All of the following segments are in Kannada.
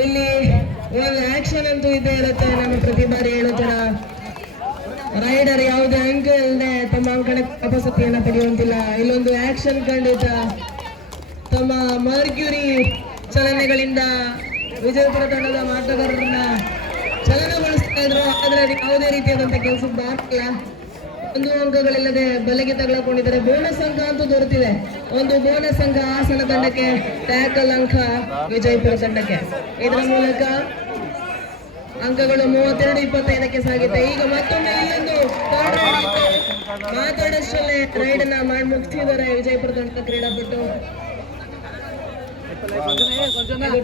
ಇಲ್ಲಿ ಒಂದು ಆಕ್ಷನ್ ಅಂತೂ ಇದ್ದೇ ಇರುತ್ತೆ. ನಮ್ಮ ಪ್ರತಿ ಬಾರಿ ಹೇಳುತ್ತೀರ ರೈಡರ್ ಯಾವುದೇ ಅಂಕ ಇಲ್ಲದೆ ತಮ್ಮ ಅಂಕಣ ಅಪಸತಿಯನ್ನು ಪಡೆಯುವಂತಿಲ್ಲ. ಇಲ್ಲೊಂದು ಆಕ್ಷನ್ ಖಂಡಿತ ತಮ್ಮ ಮರ್ಕ್ಯೂರಿ ಚಲನೆಗಳಿಂದ ವಿಜಯಪುರ ತಂಡದ ಆಟಗಾರರನ್ನ ಚಲನಗೊಳಿಸ್ತಾ ಇದ್ರು. ಆದ್ರೆ ಅದು ಯಾವುದೇ ರೀತಿಯಾದಂತ ಕೆಲಸದ ಆಗ್ತಿಲ್ಲ. ಒಂದು ಅಂಕಗಳಿಲ್ಲದೆ ಬಲೆಗೆ ತಗೊಳ್ಕೊಂಡಿದ್ದಾರೆ. ಬೋನಸ್ ಅಂಕ ಅಂತೂ ದೊರೆತಿದೆ. ಒಂದು ಬೋನಸ್ ಅಂಕ ಹಾಸನ ತಂಡಕ್ಕೆ, ಟ್ಯಾಕಲ್ ಅಂಕ ವಿಜಯಪುರ ತಂಡಕ್ಕೆ. ಇದರ ಮೂಲಕ ಅಂಕಗಳು 32-25 ಸಾಗಿದೆ. ಈಗ ಮತ್ತೊಮ್ಮೆ ಇಲ್ಲೊಂದು ಮಾತಾಡಷ್ಟರಲ್ಲೇ ರೈಡ್ ಅನ್ನ ಮಾಡಿ ಮುಗಿಸಿದ್ದಾರೆ ವಿಜಯಪುರ ತಂಡದ ಕ್ರೀಡಾಪಟು.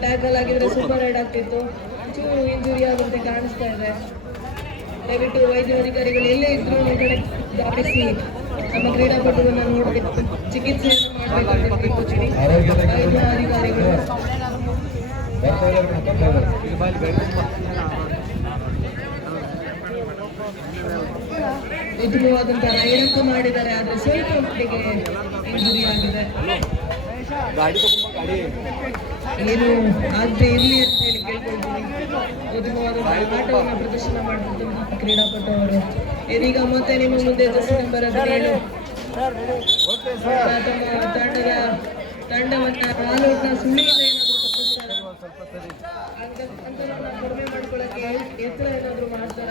ಟ್ಯಾಕಲ್ ಆಗಿದ್ರೆ ಸೂಪರ್ ರೈಡ್ ಆಗ್ತಿತ್ತು. ಚೂರು ಇಂಜುರಿ ಆದಂತೆ ಕಾಣಿಸ್ತಾ ಇದೆ. ದಯವಿಟ್ಟು ವೈದ್ಯಾಧಿಕಾರಿಗಳು ಎಲ್ಲೇ ಇದ್ರು ಈ ಕಡೆ ಧಾವಿಸಿ ನಮ್ಮ ಕ್ರೀಡಾಪಟುಗಳನ್ನ ನೋಡಿ ಚಿಕಿತ್ಸೆಯನ್ನು ಮಾಡಬೇಕು. ವೈದ್ಯಾಧಿಕಾರಿಗಳು ಉತ್ತಮವಾದಂತಹ ರೈಡನ್ನು ಮಾಡಿದ್ದಾರೆ. ಆದ್ರೆ ಸ್ವಲ್ಪ ಮಟ್ಟಿಗೆ ಇಂಜುರಿ ಆಗಿದೆ. ಏನು ಆಗದೆ ಇರಲಿ ಅಂತ ಹೇಳಿ ಕೇಳ್ಕೊಳ್ತೀನಿ. ಉತ್ತಮವಾದಂತಹ ಆಟವನ್ನು ಪ್ರದರ್ಶನ ಮಾಡಿದಂತಹ ಕ್ರೀಡಾಪಟು ಅವರು ಇದೀಗ ಮತ್ತೆ ನಿಮ್ಮ ಮುಂದೆ ನಂಬರ್ 17 ತಂಡವನ್ನ ಆಲೋಟನ ಸುಳ್ಳಿಯಿಂದ ಏನಾದರೂ ಅಂತರನ್ನ ಕಡಿಮೆ ಮಾಡ್ಕೊಳ್ಳಕ್ಕೆ ಎತ್ತರ ಏನಾದ್ರು ಮಾಡ್ತಾರ.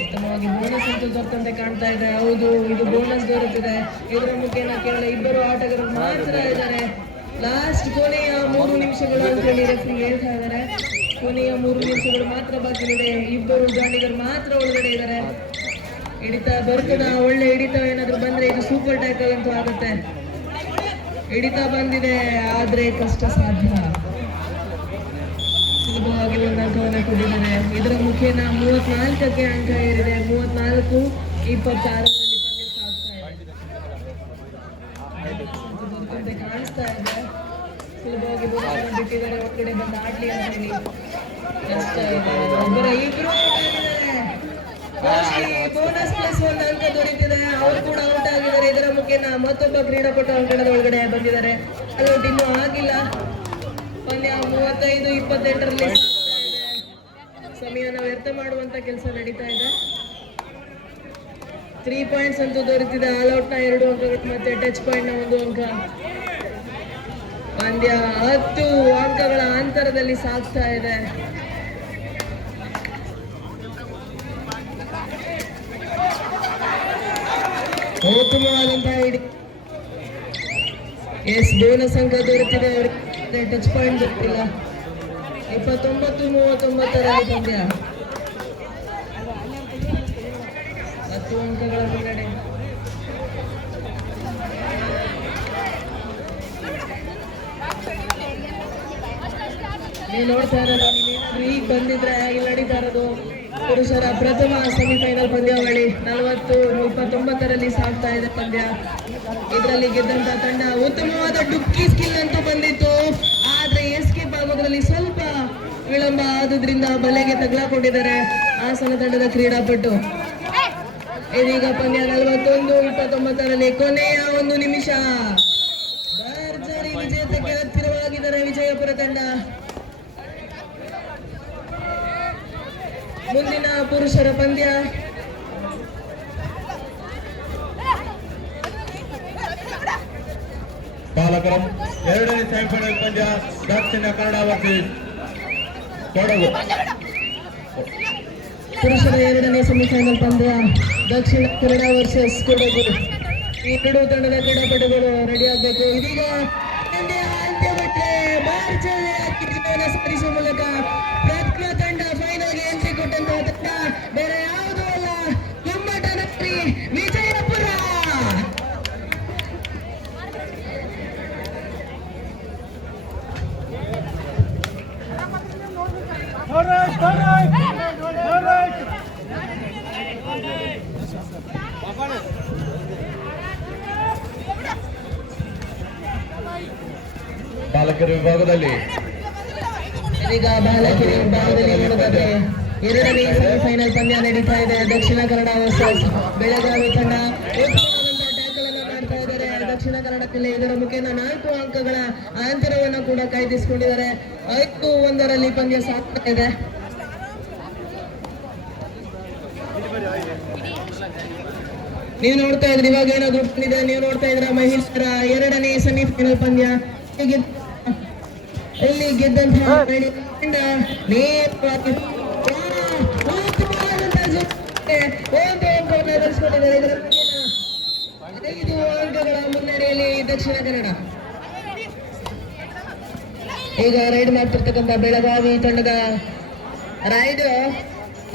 ಉತ್ತಮವಾಗಿ ಬೋನಸ್ ಅಂತೂ ದೊರೆತಂತೆ ಕಾಣ್ತಾ ಇದೆ. ಹೌದು, ಇದು ಬೋನಸ್ ದೊರೆತಿದೆ. ಇದರ ಮುಖೇನ ಕೇವಲ ಇಬ್ಬರು ಆಟಗಾರರು ಮಾತ್ರ ಇದ್ದಾರೆ. ಲಾಸ್ಟ್ ಕೊನೆಯ 3 ನಿಮಿಷಗಳು ಅಂತ ಹೇಳಿ ರೆಫ್ರಿ ಹೇಳ್ತಾ ಇದ್ದಾರೆ. ಕೊನೆಯ 3 ನಿಮಿಷಗಳು ಮಾತ್ರ ಬಾಕಿ ಇದೆ. ಇಬ್ಬರು ಜಾಣಿಗರು ಮಾತ್ರ ಒಳಗಡೆ ಇದ್ದಾರೆ. ಹಿಡಿತ ಬರ್ತದ, ಒಳ್ಳೆ ಹಿಡಿತ ಏನಾದ್ರು ಬಂದ್ರೆ ಇದು ಸೂಪರ್ ಟ್ಯಾಕಲ್ ಅಂತೂ ಆಗುತ್ತೆ. ಹಿಡಿತ ಬಂದಿದೆ, ಆದ್ರೆ ಕಷ್ಟ ಸಾಧ್ಯ. ಸುಲಭವಾಗಿ ಒಂದು ಅಂಕವನ್ನು ಕೊಟ್ಟಿದ್ದಾರೆ. ಇದರ ಮುಖೇನ 34ಕ್ಕೆ ಅಂಕ ಏರಿದೆ. 34-26 ಕಾಣಿಸ್ತಾ ಇದೆ. ಸುಲಭವಾಗಿ ಬಿಟ್ಟಿದ್ದಾರೆ. ಒಳಗಡೆ ಬಂದು ಆಡ್ಲಿ ಅಂತ ಹೇಳಿ ಕಷ್ಟ ಇದೆ. ಒಬ್ಬರ ಇಬ್ರು ಬೋನಸ್ ಪ್ಲಸ್ 1 ಅಂಕ ದೊರೆತಿದೆ. ಅವರು ಕೂಡ ಔಟ್ ಆಗಿದ್ದಾರೆ. ಇದರ ಮುಖೇನ ಮತ್ತೊಬ್ಬ ಕ್ರೀಡಾಪಟು ಅಂಕಣದ ಒಳಗಡೆ ಬಂದಿದ್ದಾರೆ. ಔಟ್ ಇನ್ನೂ ಆಗಿಲ್ಲ. ಪಂದ್ಯ 35-28 ಸಮಯನ ವ್ಯರ್ಥ ಮಾಡುವಂತ ಕೆಲಸ ನಡೀತಾ ಇದೆ. 3 ಪಾಯಿಂಟ್ಸ್ ಅಂತೂ ದೊರೆತಿದೆ. ಆಲ್ಔಟ್ ನ 2 ಅಂಕಗಳು ಮತ್ತೆ ಟಚ್ ಪಾಯಿಂಟ್ ನ 1 ಅಂಕ. ಪಂದ್ಯ 10 ಅಂಕಗಳ ಅಂತರದಲ್ಲಿ ಸಾಗ್ತಾ ಇದೆ. ಉತ್ತಮವಾದಂತಹ ಬೋನಸ್ ಅಂಕ ದೊರೆತಿದೆ. ಟಚ್ ಪಾಯಿಂಟ್ ಗೊತ್ತಿಲ್ಲ. 29-39 ಪಂದ್ಯ 10 ಅಂಕಗಳ ಮುನ್ನಡೆ. ನೀವು ನೋಡ್ತಾ ಇರೋದು ಈಗ ಬಂದಿದ್ರೆ ಇಲ್ಲಿ ನಡೀತಾ ಇರೋದು ಪುರುಷರ ಪ್ರಥಮ ಸೆಮಿಫೈನಲ್ ಪಂದ್ಯಾವಳಿ 40-29 ಸಾಗ್ತಾ ಇದೆ ಪಂದ್ಯ. ಇದರಲ್ಲಿ ಗೆದ್ದಂತ ತಂಡ ಉತ್ತಮವಾದ ಡುಕ್ಕಿ ಸ್ಕಿಲ್ ಅಂತೂ ಬಂದಿತ್ತು. ಆದ್ರೆ ಎಸ್ಕೇಪ್ ಆಗೋದ್ರಲ್ಲಿ ಸ್ವಲ್ಪ ವಿಳಂಬ ಆದ್ರಿಂದ ಬಲೆಗೆ ತಗಲಾಕೊಂಡಿದ್ದಾರೆ ಹಾಸನ ತಂಡದ ಕ್ರೀಡಾಪಟು. ಇದೀಗ ಪಂದ್ಯ 41-29 ಕೊನೆಯ 1 ನಿಮಿಷ. ಭರ್ಜರಿ ವಿಜೇತಕ್ಕೆ ಹತ್ತಿರವಾಗಿದ್ದಾರೆ ವಿಜಯಪುರ ತಂಡ. ಮುಂದಿನ ಪುರುಷರ ಪಂದ್ಯ ಬಾಲಕರ 2ನೇ ಸೆಮಿಫೈನಲ್ ಪಂದ್ಯ ದಕ್ಷಿಣ ಕನ್ನಡ ವರ್ಸಸ್ ಕೊಡಗು. ಪುರುಷರ ಎರಡನೇ ಸೆಮಿಫೈನಲ್ ಪಂದ್ಯ ದಕ್ಷಿಣ ಕನ್ನಡ ವರ್ಸಸ್ ಕೊಡಗು. ಈ ಎರಡೂ ತಂಡದ ಕ್ರೀಡಾಪಟುಗಳು ರೆಡಿ ಆಗಬೇಕು. ಇದೀಗ ಅಂತ್ಯ ಬಿಟ್ಟರೆ ಮಾರ್ಚಲ್ಲಿ ಜೀವನ ಸಾಧಿಸುವ ಮೂಲಕ ಪ್ರಜ್ಞ ತಂಡ ಫೈನಲ್ಗೆ ಎಂಟ್ರಿ ಕೊಟ್ಟಂತಹ ತಂಡ ಬೇರೆ ಯಾವುದೂ ಅಲ್ಲ, ಕುಮ್ಮಟ ನಗರಿ ವಿಜಯಪುರ. ಬಾಲಕರ ವಿಭಾಗದಲ್ಲಿ ಈಗ ಬಾಲಕಿಯರ ವಿಭಾಗದಲ್ಲಿ ನೋಡೋದಾದ್ರೆ ಎರಡನೇ ಸೆಮಿಫೈನಲ್ ಪಂದ್ಯ ನಡೀತಾ ಇದೆ. ದಕ್ಷಿಣ ಕನ್ನಡ ವರ್ಸಸ್ ಬೆಳಗಾವಿ ತಂಡ ಟ್ಯಾಕಲ್ ಅನ್ನು ಮಾಡ್ತಾ ಇದ್ದಾರೆ. ದಕ್ಷಿಣ ಕನ್ನಡ ಜಿಲ್ಲೆ ಇದರ ಮುಖೇನ 4 ಅಂಕಗಳ ಅಂತರವನ್ನು ಕೂಡ ಕಾಯ್ದಿರಿಸಿಕೊಂಡಿದ್ದಾರೆ. 5-1 ಪಂದ್ಯ ಸಾಗ್ತಾ ಇದೆ. ನೀವು ನೋಡ್ತಾ ಇದ್ರಿ ಇವಾಗ ಏನಾದ್ರು ಬಂದಿದೆ, ನೀವು ನೋಡ್ತಾ ಇದ್ರ ಮಹಿಳೆಯರ ಎರಡನೇ ಸೆಮಿಫೈನಲ್ ಪಂದ್ಯ. ಇಲ್ಲಿ ಗೆದ್ದಂತಹ ನೇರವಾಗಿ ಒಂದು ಅಂಕವನ್ನು ಗಳಿಸಿಕೊಂಡಿದ್ದಾರೆ. ಇದರ 5 ಅಂಕಗಳ ಮುನ್ನಡೆಯಲ್ಲಿ ದಕ್ಷಿಣ ಕನ್ನಡ. ಈಗ ರೈಡ್ ಮಾಡ್ತಿರ್ತಕ್ಕಂಥ ಬೆಳಗಾವಿ ತಂಡದ ರೈಡ್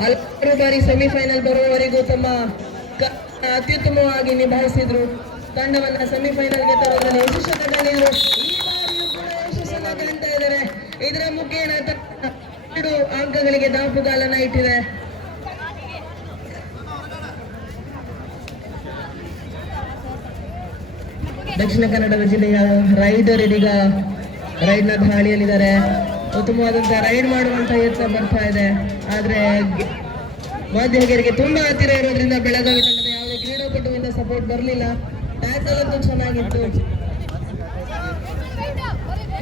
ಹಲವಾರು ಬಾರಿ ಸೆಮಿಫೈನಲ್ ಬರುವವರೆಗೂ ತಮ್ಮ ಅತ್ಯುತ್ತಮವಾಗಿ ನಿಭಾಯಿಸಿದ್ರು. ತಂಡವನ್ನ ಸೆಮಿಫೈನಲ್ಗೆ ತರುವುದರಲ್ಲಿ ಯಶಸ್ಸನ್ನು ಕಂಡಿದ್ರು. ಈ ಬಾರಿಯೂ ಕೂಡ ಯಶಸ್ಸನ್ನು ಕಾಣ್ತಾ ಇದ್ದಾರೆ. ಇದರ ಮುಖೇನ 2 ಅಂಕಗಳಿಗೆ ದಾಪುಗಾಲನ್ನ ಇಟ್ಟಿದೆ. ದಕ್ಷಿಣ ಕನ್ನಡ ಜಿಲ್ಲೆಯ ರೈಡರ್ ಇದೀಗ ರೈಡ್ ನ ದಾಳಿಯಲ್ಲಿದ್ದಾರೆ. ಉತ್ತಮವಾದಂತಹ ರೈಡ್ ಮಾಡುವಂತ ಯತ್ನ ಬರ್ತಾ ಇದೆ. ಆದ್ರೆ ಮಧ್ಯಗೆರೆಗೆ ತುಂಬಾ ಹತ್ತಿರ ಇರೋದ್ರಿಂದ ಬೆಳಗಾವಿ ತಂಡದ ಯಾವುದೇ ಕ್ರೀಡಾಪಟುವಿಂದ ಸಪೋರ್ಟ್ ಬರಲಿಲ್ಲ. ಟ್ಯಾಕಲ್ ಅಂತೂ ಚೆನ್ನಾಗಿತ್ತು.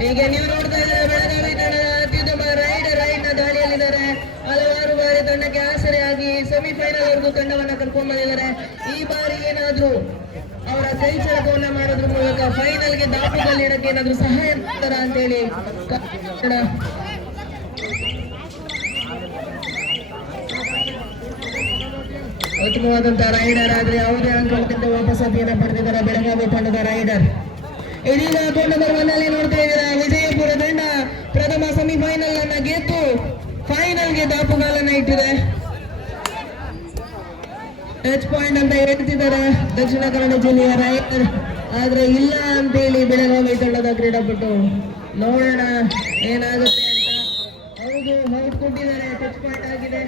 ಈಗ ನೀವು ನೋಡ್ತಾ ಇದ್ದಾರೆ ಬೆಳಗಾವಿ ತಂಡದ ಅತ್ಯುತ್ತಮ ರೈಡ್ ನ ದಾಳಿಯಲ್ಲಿದ್ದಾರೆ. ಹಲವಾರು ಬಾರಿ ತಂಡಕ್ಕೆ ಆಸರೆಯಾಗಿ ಸೆಮಿಫೈನಲ್ ವರೆಗೂ ತಂಡವನ್ನ ಕರ್ಕೊಂಡ್ ಬಂದಿದ್ದಾರೆ. ಈ ಬಾರಿ ಏನಾದ್ರೂ ಅವರ ಕೈ ಚಳಕವನ್ನ ಮಾಡೋದ್ರ ಮೂಲಕ ಫೈನಲ್ಗೆ ದಾಪುಗಾಲು ಇಡಕ್ಕೆ ಏನಾದ್ರೂ ಸಹಾಯ ಮಾಡ್ತಾರ ಅಂತೇಳಿ ಉತ್ತಮವಾದಂತಹ ರೈಡರ್. ಆದ್ರೆ ಯಾವುದೇ ಅಂಕಗಳಿಂದ ವಾಪಸಾತಿಯನ್ನು ಪಡೆದಿದ್ದಾರೆ ಬೆಳಗಾವಿ ತಂಡದ ರೈಡರ್. ಇದೀಗ ಅಕೌಂಟ್ ನಂಬರ್ 1 ಅಲ್ಲಿ ನೋಡ್ತಾ ಇದ್ದೀರಾ ವಿಜಯಪುರ ತಂಡ ಪ್ರಥಮ ಸೆಮಿಫೈನಲ್ ಅನ್ನ ಗೆದ್ದು ಫೈನಲ್ಗೆ ದಾಪುಗಾಲನ್ನ ಇಟ್ಟಿದೆ. ಟಚ್ ಪಾಯಿಂಟ್ ಅಂತ ಹೇಳ್ತಿದ್ದಾರೆ ದಕ್ಷಿಣ ಕನ್ನಡ ಜಿಲ್ಲೆಯ ರೈಡರ್. ಆದ್ರೆ ಇಲ್ಲ ಅಂತೇಳಿ ಬೆಳಗಾವಿ ತಂಡದ ಕ್ರೀಡಾಪಟು. ನೋಡೋಣ ಏನಾಗುತ್ತೆ ಅಂತ. ಹೌದು, ಔಟ್ ಕೊಟ್ಟಿದ್ದಾರೆ. ಟಚ್ ಪಾಯಿಂಟ್ ಆಗಿದೆ.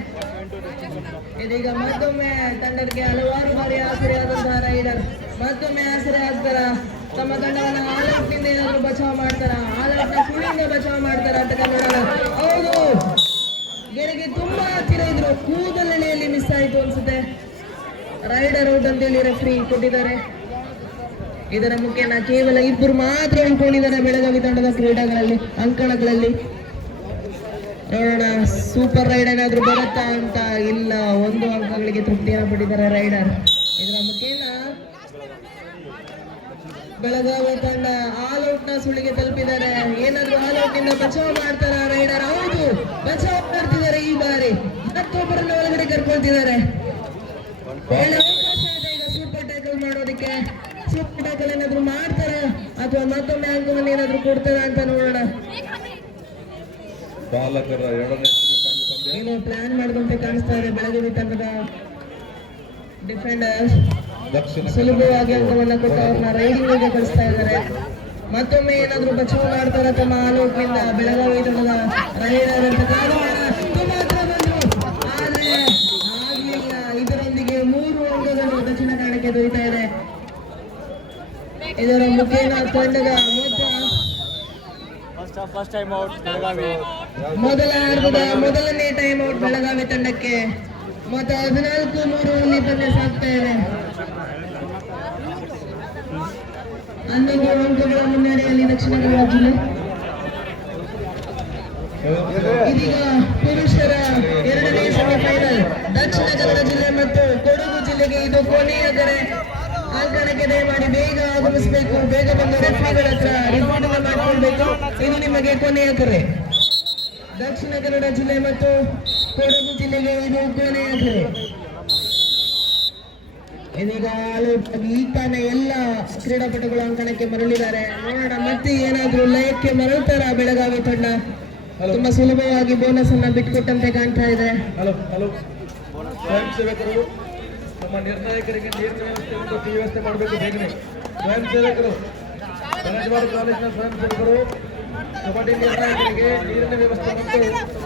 ಇದೀಗ ಮತ್ತೊಮ್ಮೆ ತಂಡಕ್ಕೆ ಹಲವಾರು ಬಾರಿ ಆಸರೆಯಾದಂತಹ ರೈಡರ್ ಮತ್ತೊಮ್ಮೆ ಆಸರೆ ಆಗ್ತಾರ. ತಮ್ಮ ತಂಡವನ್ನ ಆಲ್ಔಟ್ ನಿಂದ ಏನಾದ್ರು ಬಚಾವ್ ಮಾಡ್ತಾರ, ಆಲ್ಔಟ್ ನ ಸುಳಿಯಿಂದ ಬಚಾವ್ ಮಾಡ್ತಾರ ಅಂತ ನೋಡೋಣ. ಹೌದು, ಗೆರೆಗೆ ತುಂಬಾ ಹತ್ತಿರ ಇದ್ರು. ಕೂದಲೆಳೆಯಲ್ಲಿ ಮಿಸ್ ಆಯ್ತು ಅನ್ಸುತ್ತೆ. ರೈಡರ್ ಔಟ್ ಅಂತೇಳಿ ರೆಫ್ರಿ ಕೊಟ್ಟಿದ್ದಾರೆ. ಇದರ ಮುಖೇನ ಕೇವಲ 2 ಮಾತ್ರ ಉಳ್ಕೊಂಡಿದ್ದಾರೆ ಬೆಳಗಾವಿ ತಂಡದ ಕ್ರೀಡಾಗಳಲ್ಲಿ ಅಂಕಣಗಳಲ್ಲಿ. ನೋಡೋಣ ಸೂಪರ್ ರೈಡ್ ಏನಾದ್ರು ಬರುತ್ತಾ ಅಂತ. ಇಲ್ಲ, 1 ಅಂಕಗಳಿಗೆ ತೃಪ್ತಿಯನ್ನು ಪಟ್ಟಿದ್ದಾರೆ ರೈಡರ್. ಇದರ ಮುಖೇನ ಬೆಳಗಾವಿ ತಂಡ ಆಲ್ಔಟ್ ನ ಸುಳಿಗೆ ತಲುಪಿದ್ದಾರೆ. ಏನಾದ್ರು ಆಲ್ಔಟ್ ನಿಂದ ಬಚಾವ್ ಮಾಡ್ತಾರ ರೈಡರ್? ಹೌದು, ಬಚಾವ್ ಮಾಡ್ತಿದ್ದಾರೆ. ಈ ಬಾರಿ ಮತ್ತೊಬ್ಬರನ್ನ ಒಳಗಡೆ ಕರ್ಕೊಳ್ತಿದ್ದಾರೆ. ಒಳ್ಳೆ ಅವಕಾಶ ಇದೆ ಈಗ ಸೂಪರ್ ಟ್ಯಾಕಲ್ ಮಾಡೋದಕ್ಕೆ. ಸೂಪರ್ ಟ್ಯಾಕಲ್ ಏನಾದ್ರು ಮಾಡ್ತಾರ ಅಥವಾ ಮತ್ತೊಮ್ಮೆ ಅಂಕವನ್ನು ಏನಾದ್ರು ಕೊಡ್ತಾರ ಅಂತ ನೋಡೋಣ. ಬಾಲಕರ ಎರಡನೇ ಏನು ಪ್ಲಾನ್ ಮಾಡಿದಂತೆ ಕಾಣಿಸ್ತಾ ಇದೆ ಬೆಳಗಾವಿ ತಂಡದ ಡಿಫೆಂಡರ್. ಸುಲಭವಾಗಿ ಅಂಕವನ್ನ ಕೊಟ್ಟು ಅವ್ರನ್ನ ರೈಡಿಂಗ್ ಕಳಿಸ್ತಾ ಇದ್ದಾರೆ. ಮತ್ತೊಮ್ಮೆ ಏನಾದ್ರು ಬಚಾವ್ ಮಾಡ್ತಾರ ತಮ್ಮ ಆಲ್ಔಟ್ ನಿಂದ ಬೆಳಗಾವಿ ತಂಡದ ರೈಡರ್ ಅಂತ ಕಾಣೋಣ. ಮಾತ್ರ ಬಂದ್ರು, ಆದ್ರೆ ಆಗ್ಲಿಲ್ಲ. ಇದರೊಂದಿಗೆ 3 ಅಂಕಗಳು ದಕ್ಷಿಣ ಕನ್ನಡಕ್ಕೆ ದೊರೀತಾ ಇದೆ. ಇದರ ಮುಖೇನ ತಂಡದ ಮೊದಲ ಅರ್ಧದ ಮೊದಲನೇ ಟೈಮ್ ಔಟ್ ಬೆಳಗಾವಿ ತಂಡಕ್ಕೆ. ಮೊತ್ತ 14-3 ಪಂದ್ಯ ಸಾಗ್ತಾ ಇದೆ. 11 ಅಂಕಗಳ ಮುನ್ನಡೆಯಲ್ಲಿ ದಕ್ಷಿಣ ಕನ್ನಡ ಜಿಲ್ಲೆ. ಇದೀಗ ಪುರುಷರ ಎರಡನೇ ಸೆಮಿಫೈನಲ್ ದಕ್ಷಿಣ ಕನ್ನಡ ಜಿಲ್ಲೆ ಮತ್ತು ಕೊಡಗು ಜಿಲ್ಲೆಗೆ ಇದು ಕೊನೆಯ ಕರೆ. ಅಂಕಣಕ್ಕೆ ದಯಮಾಡಿ ಬೇಗ ಆಗಮಿಸಬೇಕು. ಬೇಗ ಬಂದು ರೆಫ್ರಿಗಳ ಹತ್ರ ರಿಪೋರ್ಟ್ ಅನ್ನು ಮಾಡಿಕೊಳ್ಬೇಕು. ಇದು ನಿಮಗೆ ಕೊನೆಯ ಕರೆ. ದಕ್ಷಿಣ ಕನ್ನಡ ಜಿಲ್ಲೆ ಮತ್ತು ಕೊಡಗು ಜಿಲ್ಲೆಗೆ ಇದು ಕೊನೆಯ ಕರೆ. ಇದೀಗ ಈ ತಾನೇ ಎಲ್ಲ ಕ್ರೀಡಾಪಟುಗಳು ಅಂಕಣಕ್ಕೆ ಮರಳಿದ್ದಾರೆ. ನೋಡೋಣ ಮತ್ತೆ ಏನಾದ್ರೂ ಲಯಕ್ಕೆ ಮರಳ್ತಾರ ಬೆಳಗಾವಿ ತಂಡ. ತುಂಬಾ ಸುಲಭವಾಗಿ ಬೋನಸ್ ಅನ್ನ ಬಿಟ್ಕೊಟ್ಟಂತೆ ಕಾಣ್ತಾ ಇದೆ. ಹಲೋ ಸ್ವಯಂ ಸೇವಕರು ನಮ್ಮ ನಿರ್ಣಾಯಕರಿಗೆ ನೀರಿನ ವ್ಯವಸ್ಥೆ ಮತ್ತು ಟೀ ವ್ಯವಸ್ಥೆ ಮಾಡಬೇಕು ಬೇಗನೆ. ಸ್ವಯಂ ಸೇವಕರು ಗಣೇಶವಾಡ ಕಾಲೇಜಿನ ಸ್ವಯಂ ಸೇವಕರು ಕಬಡ್ಡಿ ನಿರ್ಣಾಯಕರಿಗೆ ನೀರಿನ ವ್ಯವಸ್ಥೆ ಮತ್ತು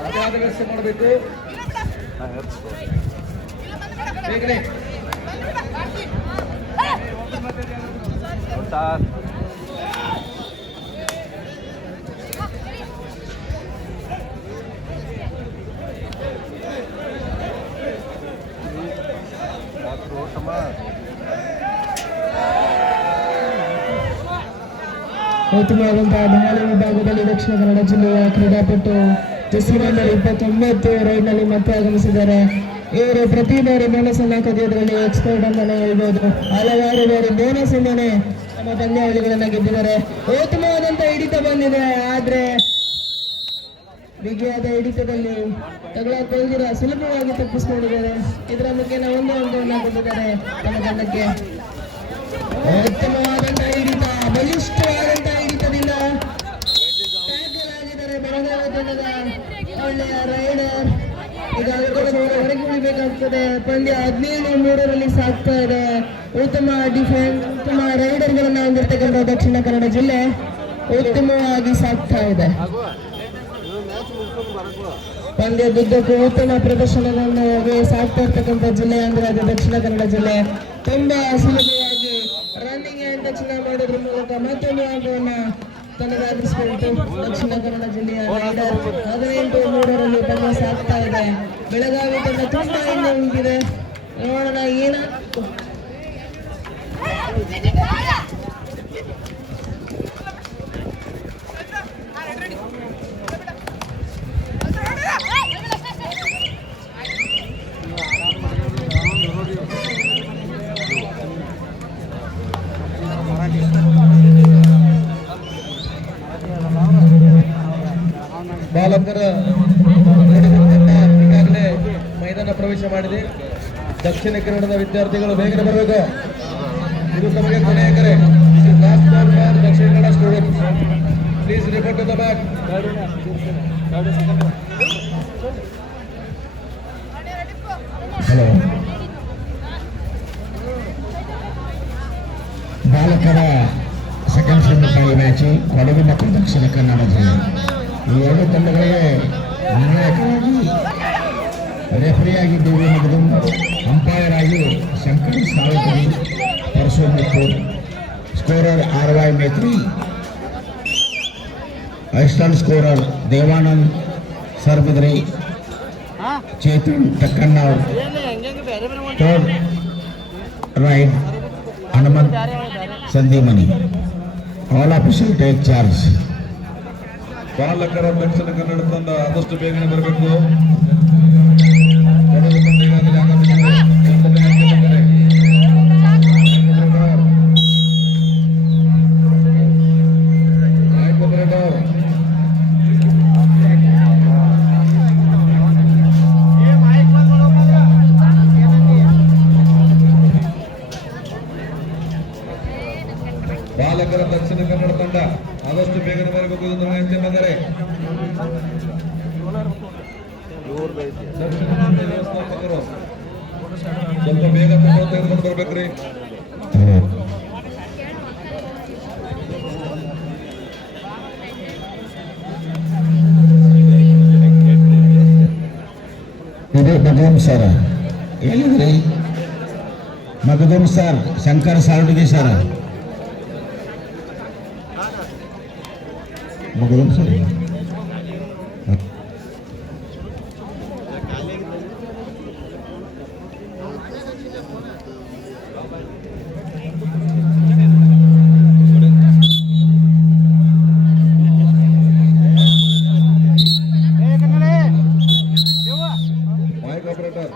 ಅಗಾಧ ವ್ಯವಸ್ಥೆ ಮಾಡಬೇಕು ಬೇಗನೆ. ಉತ್ತಮವಾದಂತಹ ದಾಳಿ ವಿಭಾಗದಲ್ಲಿ ದಕ್ಷಿಣ ಕನ್ನಡ ಜಿಲ್ಲೆಯ ಕ್ರೀಡಾಪಟು ಜೆಸಿ ನಂಬರ್ 29 ರೈಡ್ನಲ್ಲಿ ಮತ್ತೆ ಆಗಮಿಸಿದ್ದಾರೆ. ಇವರು ಪ್ರತಿ ಬಾರಿ ಬೋನಸ್ ಅನ್ನ ಕದಿಯೋದ್ರಲ್ಲಿ ಎಕ್ಸ್ಪರ್ಟ್ ಅಂತಾನೆ ಹೇಳ್ಬೋದು. ಹಲವಾರು ಬಾರಿ ಬೋನಸ್ ಇಂದಾನೆ ತಮ್ಮ ಪಂದ್ಯಾವಳಿಗಳನ್ನ ಗೆದ್ದಿದ್ದಾರೆ. ಉತ್ತಮವಾದಂತಹ ಹಿಡಿತ ಬಂದಿದೆ, ಆದ್ರೆ ಬಿಗಿಯಾದ ಹಿಡಿತದಲ್ಲಿ ತಗೊಳ್ಳದಿರ ಸುಲಭವಾಗಿ ತಪ್ಪಿಸಿಕೊಂಡಿದ್ದಾರೆ. ಇದರ ಮುಖೇನ ಒಂದು ಅಂಕವನ್ನು ಕೊಟ್ಟಿದ್ದಾರೆ ತಮ್ಮ ತಂಡಕ್ಕೆ. ಉತ್ತಮವಾದಂತಹ ಹಿಡಿತ, ಬಲಿಷ್ಠವಾದಂತಹ ಹಿಡಿತದಿಂದ ಟ್ಯಾಕಲ್ ಆಗಿದ್ದಾರೆ ಬೆಳಗಾವಿ ತಂಡದ ಒಳ್ಳೆಯ ರೈಡರ್. ಈಗ ಹೊರಗೆ ಉಳಿಬೇಕಾಗ್ತದೆ. ಪಂದ್ಯ 17-3 ಸಾಗ್ತಾ ಇದೆ. ಉತ್ತಮ ಡಿಫೆನ್ಸ್, ಉತ್ತಮ ರೈಡರ್ಗಳನ್ನ ಹೊಂದಿರತಕ್ಕಂಥ ದಕ್ಷಿಣ ಕನ್ನಡ ಜಿಲ್ಲೆ ಉತ್ತಮವಾಗಿ ಸಾಗ್ತಾ ಇದೆ. ಪಂದ್ಯದುದ್ದಕ್ಕೂ ಉತ್ತಮ ಪ್ರದರ್ಶನದೊಂದಿಗೆ ಸಾಗ್ತಾ ಇರ್ತಕ್ಕಂಥ ಜಿಲ್ಲೆ ಅಂದ್ರೆ ಅದು ದಕ್ಷಿಣ ಕನ್ನಡ ಜಿಲ್ಲೆ. ತುಂಬಾ ಸುಲಭವಾಗಿ ರನ್ನಿಂಗ್ ಅಂಡ್ ತಕ್ಷಣ ಮಾಡೋದ್ರ ಮೂಲಕ ಮತ್ತೊಂದು ಅಂಕವನ್ನ ತನ್ನದಾಗಿಸಿಕೊಳ್ತು ದಕ್ಷಿಣ ಕನ್ನಡ ಜಿಲ್ಲೆಯ ರೈಡರ್. 18-3 ಪಂದ್ಯ ಸಾಗ್ತಾ ಇದೆ. ಬೆಳಗಾವಿ ತಂಡ ತುಂಬಾ ಹಿಂದೆ ಉಳಿದಿದೆ. ನೋಡೋಣ ಏನಾಗ್ತದೆ. ಬಾಲಕರ ಈಗಾಗಲೇ ಮೈದಾನ ಪ್ರವೇಶ ಮಾಡಿದೆ. ದಕ್ಷಿಣ ಕನ್ನಡದ ವಿದ್ಯಾರ್ಥಿಗಳು ಬೇಗನೆ ಬರಬೇಕು. ಇದು ತಮಗೆ ಕೊನೆಯ ಕರೆ. Dakshina Kannada student please report to the back. Hello, ಬಾಲಕರ ಸೆಕೆಂಡ್ ಸೆಮಿಫೈನಲ್ ಮ್ಯಾಚ್ ಕೊಡಗು ಮತ್ತು ದಕ್ಷಿಣ ಕನ್ನಡ ಜಿಲ್ಲೆ ಈ ಎರಡು ತಂಡಗಳಿಗೆ ನಿರ್ಣಾಯಕರಾಗಿ ರೆಫರಿಯಾಗಿ ದೇವಿ ಮಗದಂ, ಅಂಪೈರ್ ಆಗಿ ಶಂಕರ್ ಸಾವಕರಿ, ಪರಶುಮಿತ್ತೂರ್, scorer RY Metri, assistant scorer Devanand Sarbadri, Chetan Takkannav, third ರೈಡ್ Hanumanth Sandimani. All official take charge. ಬಾಲಕರ ದಕ್ಷಿಣ ಕನ್ನಡ ತಂಡ ಆದಷ್ಟು ಬೇಗನೆ ಬರಬೇಕು. ಕೊಡಗು ತಂಡ ಈಗಾಗಲೇ ಆಗಮಿಸಿದೆ. ಬಾಲಕರ ದಕ್ಷಿಣ ಕನ್ನಡ ತಂಡ ಆದಷ್ಟು ಬೇಗನೆ ಬರಬೇಕು. ಇದು ವಿನಂತಿ ಬಂದರೆ ದಕ್ಷಿಣ ಕನ್ನಡ ವ್ಯವಸ್ಥಾಪಕರು ಸ್ವಲ್ಪ ಬೇಗ ತೆಗೆದುಕೊಂಡು ಬರ್ಬೇಕ್ರಿ. ಇದು ಮಗದೂಮ್ ಸರ್ ಹೇಳಿದ್ರಿ. ಮಗದೂಮ್ ಸರ್, ಶಂಕರ್ ಸಾಲ್ಡಿಗೆ sir, Magadum sir. Mike operator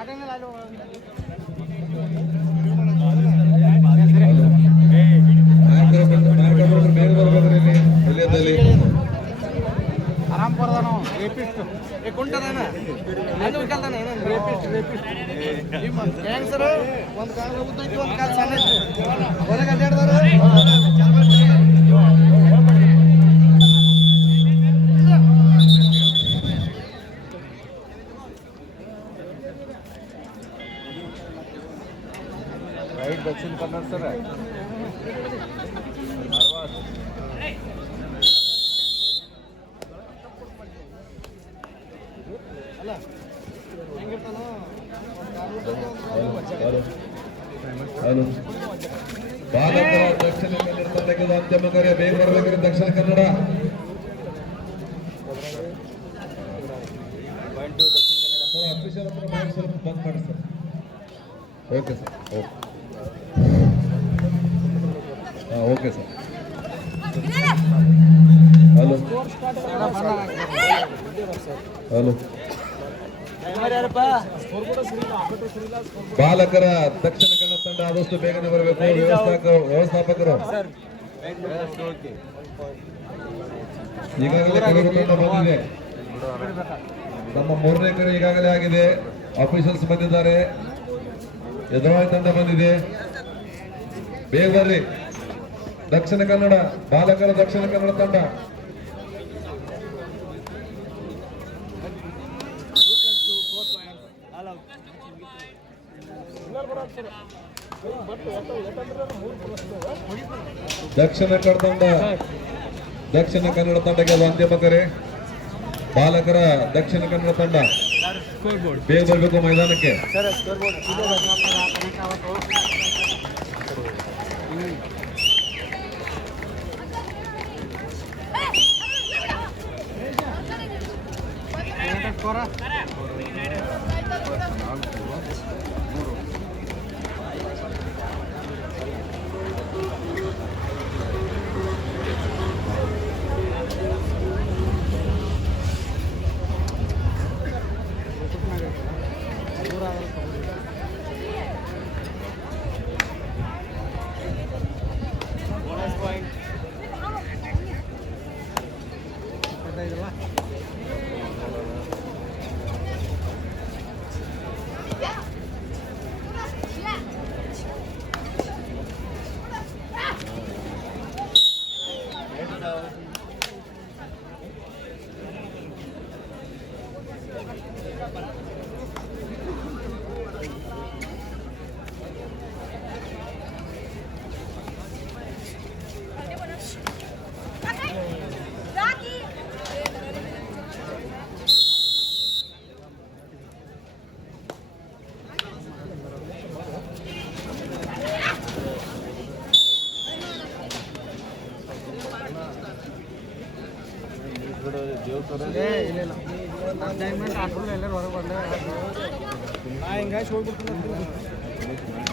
ಬೇಗ ಬರ್ಬೇಕ್ರಿ ಇಲ್ಲಿ ವಲಯದಲ್ಲಿ. ಕ್ಯಾನ್ಸರ್ ಒಂದು ಕಾಲ ಉದ್ದೈತಿ ಒಂದು ಕಾಲ ಸಣ್ಣ ಹೊರಗೆ ಅಡ್ಡಾಡ್ದಾರ right Dakshina Kannada sir hello ಬಾಲಕರ ದಕ್ಷಿಣ ಕನ್ನಡ ತಂಡಕ್ಕೆ ಅಂತಿಮ ಕಾರ್ಯ ಬೇಗ ಬರಬೇಕಾದ್ರೆ ದಕ್ಷಿಣ ಕನ್ನಡ ಅಫಿಷಿಯಲ್ ಹತ್ರ ಮಾಡಿ ಸ್ವಲ್ಪ ಬಂದ್ ಮಾಡಿ sir. Okay sir okay sir. Hello hello ಬಾಲಕರ ದಕ್ಷಿಣ ಕನ್ನಡ ತಂಡ ಆದಷ್ಟು ಬೇಗನೆ ಬರಬೇಕು. ವ್ಯವಸ್ಥಾಪಕರು ಈಗಾಗಲೇ ಕೆಲವು ತಂಡ ಬಂದಿದೆ. ನಮ್ಮ ಮೂರನೇ ಕರೆ ಈಗಾಗಲೇ ಆಗಿದೆ. ಆಫೀಸರ್ಸ್ ಬಂದಿದ್ದಾರೆ. ಎದುರಾಳಿ ತಂಡ ಬಂದಿದೆ. ಬೇಗ ಬರ್ರಿ. ದಕ್ಷಿಣ ಕನ್ನಡ ಬಾಲಕರ ದಕ್ಷಿಣ ಕನ್ನಡ ತಂಡ ದಕ್ಷಿಣ ಕನ್ನಡ ತಂಡಕ್ಕೆ ಅದು ಅಂತಿಮ ಕರೆ. ಬಾಲಕರ ದಕ್ಷಿಣ ಕನ್ನಡ ತಂಡ ಬೇಗ ಬರಬೇಕು ಮೈದಾನಕ್ಕೆ.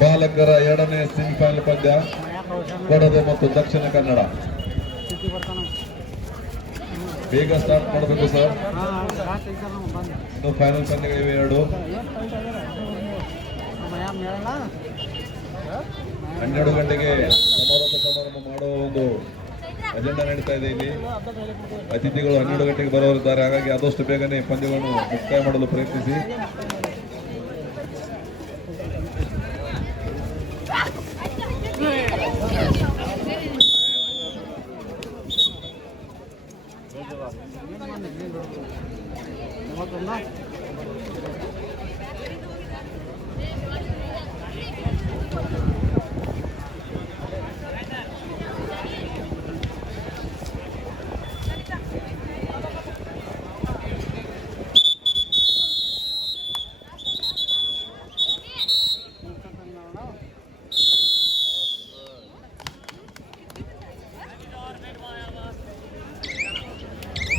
ಬಾಲಕರ ಎರಡನೇ ಸೆಮಿಫೈನಲ್ ಪಂದ್ಯ ಕೊಡಗು ಮತ್ತು ದಕ್ಷಿಣ ಕನ್ನಡ. ಬೇಗ ಸ್ಟಾರ್ಟ್ ಮಾಡಬೇಕು ಸರ್. ಇನ್ನು ಫೈನಲ್ ಪಂದ್ಯಗಳಿವೆ ಎರಡು. 12 ಗಂಟೆಗೆ ಸಮಾರಂಭ ಮಾಡುವ ಒಂದು ಅಜೆಂಡಾ ನಡೀತಾ ಇದೆ. ಇಲ್ಲಿ ಅತಿಥಿಗಳು 12 ಗಂಟೆಗೆ ಬರೋರಿದ್ದಾರೆ. ಹಾಗಾಗಿ ಆದಷ್ಟು ಬೇಗನೆ ಪಂದ್ಯಗಳನ್ನು ಮುಕ್ತಾಯ ಮಾಡಲು ಪ್ರಯತ್ನಿಸಿ. ಮೂವತ್ತೊಂದು